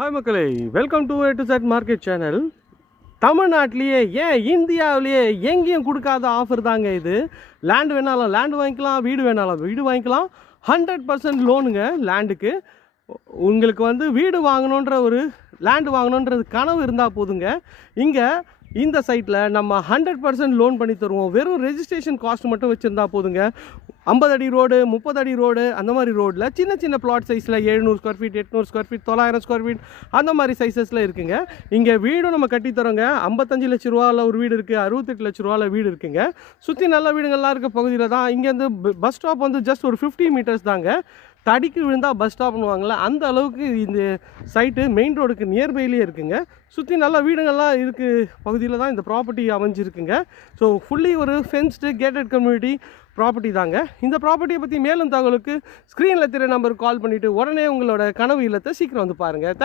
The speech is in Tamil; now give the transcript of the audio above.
ஹாய் மக்களே, welcome to A to Z market channel. தமிழ்நாட்டிலேயே ஏன் இந்தியாவிலேயே எங்கேயும் கொடுக்காத ஆஃபர் தாங்க இது. லேண்டு வேணாலும் லேண்டு வாங்கிக்கலாம், வீடு வேணாலும் வீடு வாங்கிக்கலாம். 100% லோனுங்க லேண்டுக்கு. உங்களுக்கு வந்து வீடு வாங்கணுன்ற ஒரு லேண்டு வாங்கணுன்றது கனவு இருந்தால் போதுங்க. இங்கே இந்த சைட்டில் நம்ம 100% லோன் பண்ணி தருவோம். வெறும் ரெஜிஸ்ட்ரேஷன் காஸ்ட் மட்டும் வச்சுருந்தா போதுங்க. 50 அடி ரோடு, 30 அடி ரோடு, அந்த மாதிரி ரோடில் சின்ன சின்ன பிளாட் சைஸில் 700 square feet, 800 square feet, 900 square feet, அந்த மாதிரி சைஸஸில் இருக்குங்க. இங்கே வீடும் நம்ம கட்டி தரோங்க. 55 லட்ச ரூபாவில் ஒரு வீடு இருக்குது, 68 லட்ச ரூபாவில் வீடு இருக்குங்க. சுற்றி நல்ல வீடுங்கள்லாம் இருக்க பகுதியில் தான். இங்கேருந்து பஸ் ஸ்டாப் வந்து ஜஸ்ட் ஒரு 50 மீட்டர்ஸ் தாங்க. தடிக்கு விழுந்தால் பஸ் ஸ்டாப்னுவாங்களே அந்த அளவுக்கு இந்த சைட்டு மெயின் ரோடுக்கு நியர்பைலேயே இருக்குங்க. சுற்றி நல்ல வீடுங்கள்லாம் இருக்குது பகுதியில் தான் இந்த ப்ராப்பர்ட்டி அமைஞ்சிருக்குங்க. ஸோ ஃபுல்லி ஒரு ஃபென்ஸ்டு கேட்டட் கம்யூனிட்டி ப்ராப்பர்ட்டி தாங்க. இந்த ப்ராப்பர்ட்டியை பற்றி மேலும் தகவலுக்கு ஸ்க்ரீனில் தெரிய நம்பருக்கு கால் பண்ணிவிட்டு உடனே உங்களோட கனவு இல்லத்தை சீக்கிரம் வந்து பாருங்கள்.